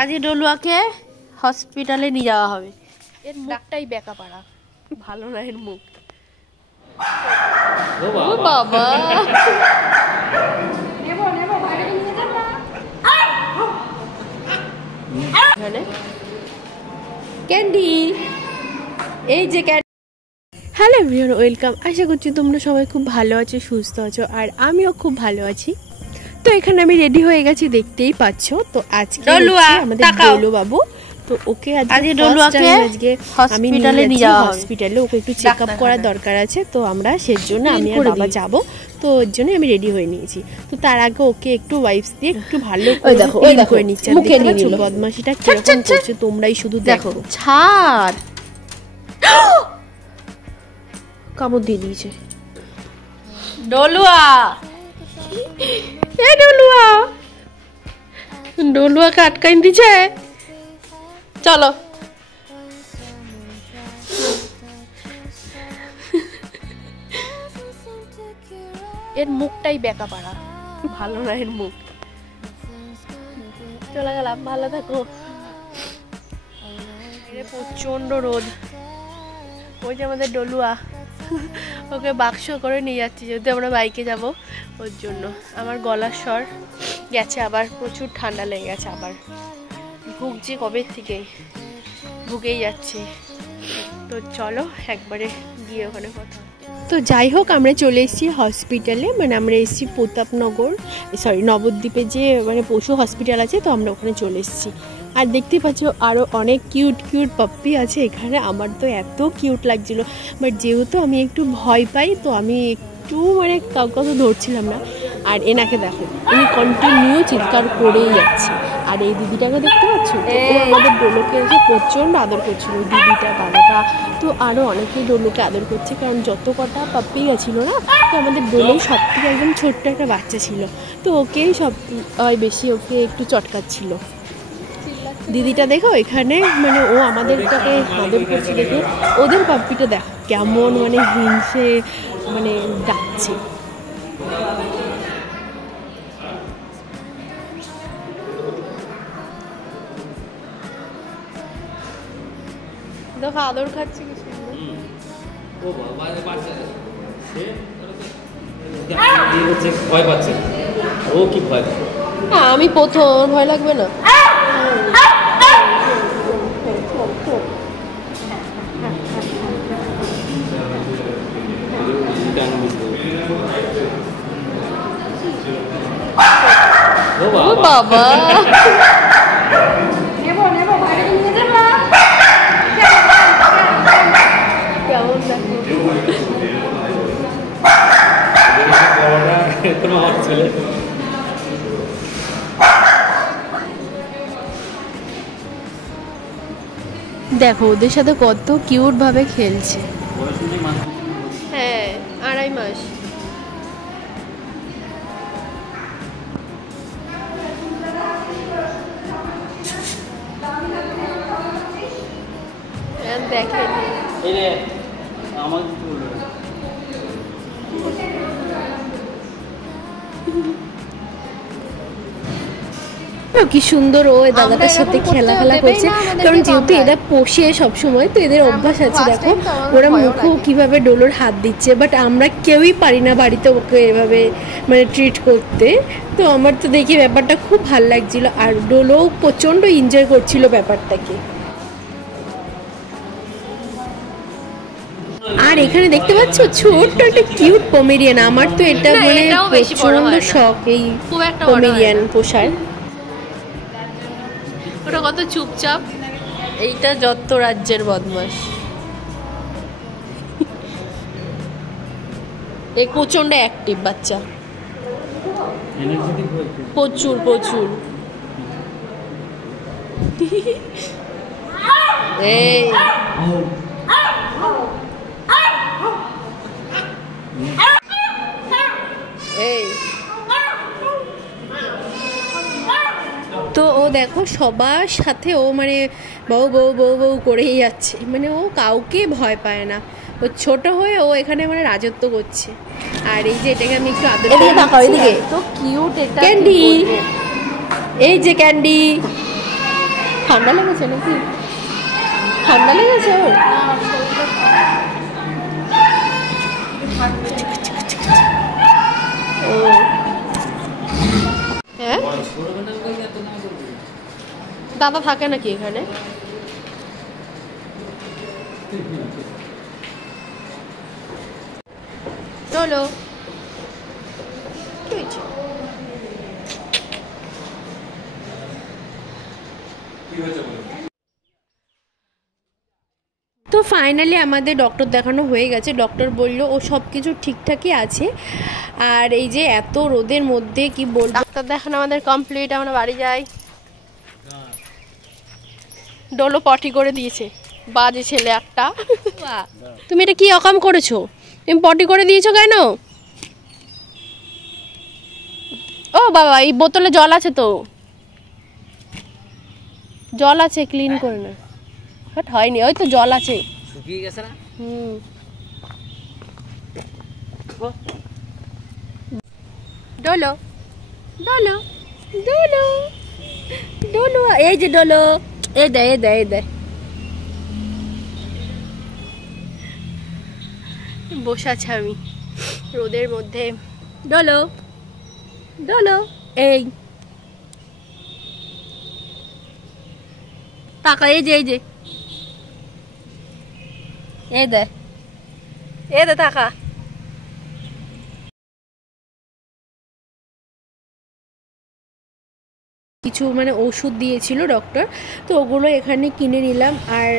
আজ ডলুয়াকে হসপিটালে নিয়ে যাওয়া হবে। এর মুখটাই বেঁকা পাড়া, ভালো না এর মুখ। ও বাবা ক্যান্ডি, এই যে ক্যান্ডি। Hello everyone, welcome. আশা করছি তোমরা সবাই খুব ভালো আছো, সুস্থ আছো, আর আমিও খুব ভালো আছি। তো এখানে আমি রেডি হয়ে গেছি, দেখতেই পাচ্ছ। তো আজকে আমাদের ডলু বাবু, তো ওকে আজকে আমি হসপিটালে ওকে একটু চেক আপ করার দরকার আছে। তো আমরা সেজন্য আমি আর বাবা যাব, তো ওর জন্য আমি রেডি হয়ে নিয়েছি। তো তার আগে ওকে একটু ওয়াইপস দিয়ে একটু ভালো করে নিচ্ছে। বদমাশিটা কিরকম করছে তোমরাই শুধু দেখো। ছাড়, কামড় দিয়ে দিয়েছে ডলুয়া। ডলুয়াকে আটকাই দিছে। চলো এর মুখটাই বেঁকা পাড়া, ভালো না এর মুখ। চলে গেলাম, ভালো থাকো। প্রচন্ড রোদ। ওই যে আমাদের ডলুয়া, ওকে বাক্স করে নিয়ে যাচ্ছি, যেহেতু আমরা বাইকে যাব ওর জন্য। আমার গলার স্বর গেছে, আবার প্রচুর ঠান্ডা লেগে গেছে, আবার ভুগছি কবে থেকে, ভুগেই যাচ্ছে। তো চলো একবারে গিয়ে ওখানে কথা। তো যাই হোক, আমরা চলে এসেছি হসপিটালে, মানে আমরা এসেছি প্রতাপনগর, সরি নবদ্বীপে যে মানে পশু হসপিটাল আছে, তো আমরা ওখানে চলে এসেছি। আর দেখতে পাচ্ছ আরও অনেক কিউট কিউট পাপ্পি আছে এখানে। আমার তো এত কিউট লাগছিল, বাট যেহেতু আমি একটু ভয় পাই, তো আমি একটু মানে কাউকে তো ধরছিলাম না। আর এনাকে দেখো, উনি কন্টিনিউ চিৎকার করেই যাচ্ছে। আর এই দিদিটাকে দেখতে পাচ্ছ, ও আমাদের ডোলোকে এসে প্রচণ্ড আদর করছিল, দিদিটা, বাবাটা। তো আরও অনেকেই ডোলোকে আদর করছে, কারণ যত কটা পাপ্পি গেছিলো না, তো আমাদের ডোলোই সব থেকে একদম ছোট্ট একটা বাচ্চা ছিল, তো ওকেই সব বেশি ওকে একটু চটকাচ্ছিল। দিদিটা দেখো এখানে, মানে ও আমাদেরটাকে আদর করছে দেখে ওদের পাপ্পিটা দেখো কেমন মানে হিংসে মানে ডাকছে। দেখো আদর খাচ্ছে কি সুন্দর। আমি প্রথম, ভয় লাগবে না। বাবা দেখো ওদের সাথে কত কিউট ভাবে খেলছে। হ্যাঁ, 2.5 মাস। দেখেন কি সুন্দর ও দাদাটার সাথে খেলা করছে, কারণ যেহেতু এরা পোষে সবসময়, তো এদের অভ্যাস আছে। দেখো ওরা মুখও কিভাবে ডোলোর হাত দিচ্ছে, বাট আমরা কেউই পারি না বাড়িতে ওকে এভাবে মানে ট্রিট করতে। তো আমার তো দেখি ব্যাপারটা খুব ভালো লাগছিল, আর ডোলো প্রচণ্ড এনজয় করছিল ব্যাপারটাকে। আর এখানে দেখতে পাচ্ছ ছোট্ট একটা কিউট পমেরিয়ান। আমার তো এটা মানে প্রচন্ড শখ এই পমেরিয়ান পোষার। ওটা কত চুপচাপ, এইটা যত রাজ্যের বদমাস। এই প্রচন্ড অ্যাক্টিভ বাচ্চা, প্রচুর প্রচুর। এই তো ও দেখো সবার সাথে ও মানে বউ বউ বউ বউ করেই যাচ্ছে, মানে ও কাউকে ভয় পায় না। ও ছোট হয়ে ও এখানে মানে রাজত্ব করছে। আর এই যে এটাকে আমি একটু আদর করে দিচ্ছি, তো কিউট এটা ক্যান্ডি। এই যে ক্যান্ডি, ঠান্ডা লেগেছে নাকি? ঠান্ডা লেগেছে ওর? ও হ্যাঁ, দাদা থাকে নাকি এখানে? চলো। তো ফাইনালি আমাদের ডক্টর দেখানো হয়ে গেছে। ডক্টর বলল ও সব কিছু ঠিকঠাকই আছে। আর এই যে এত রোদের মধ্যে কি বলবো, ডাক্তার দেখানো আমাদের কমপ্লিট। আমরা বাড়ি যাই। ডোলো পটি করে দিয়েছে, বাজে ছেলে একটা। তুমি এটা কি অকাম করেছো? তুমি পটি করে দিয়েছো কেন? ও বাবা, এই বোতলে জল আছে তো, জল আছে, ক্লিন করে না। বাট হয়নি, ওই তো জল আছে, শুকিয়ে গেছে না। ডোলো ডোলো ডোলো ডোলো, এই যে ডোলো, এই দে এই দে এই দে। বসে আছে আমি রোদের মধ্যে। ডোলো ডোলো, এই টাকা, এই যে এই যে এই দে এই দে টাকা। কিছু মানে ওষুধ দিয়েছিল ডক্টর, তো ওগুলো এখানে কিনে নিলাম। আর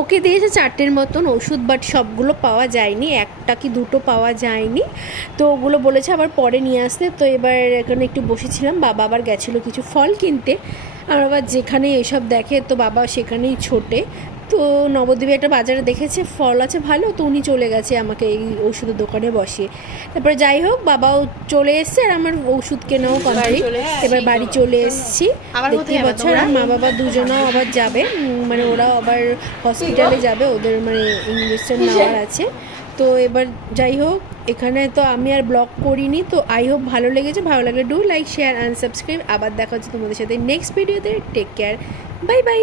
ওকে দিয়েছে 4টের মতন ওষুধ, বাট সবগুলো পাওয়া যায়নি, একটা কি দুটো পাওয়া যায়নি। তো ওগুলো বলেছে আবার পরে নিয়ে আসতে। তো এবার এখানে একটু বসেছিলাম, বাবা আবার গেছিলো কিছু ফল কিনতে। আর আবার যেখানে এসব দেখে তো বাবা সেখানেই ছোটে। তো নবদ্বীপে একটা বাজারে দেখেছে ফল আছে ভালো, তো উনি চলে গেছে আমাকে এই ওষুধের দোকানে বসে। তারপরে যাই হোক, বাবাও চলে এসছে আর আমার ওষুধ কেনাও কমপ্লিট। এবার বাড়ি চলে এসেছি। দেখতে বছর আর মা বাবা দুজনাও আবার যাবে, মানে ওরাও আবার হসপিটালে যাবে, ওদের মানে ইঞ্জেকশন নেওয়ার আছে। তো এবার যাই হোক, এখানে তো আমি আর ব্লগ করিনি। তো আই হোপ ভালো লেগেছে। ভালো লাগলে do like, share and subscribe. আবার দেখা হচ্ছে তোমাদের সাথে নেক্সট ভিডিওতে। Take care, bye by.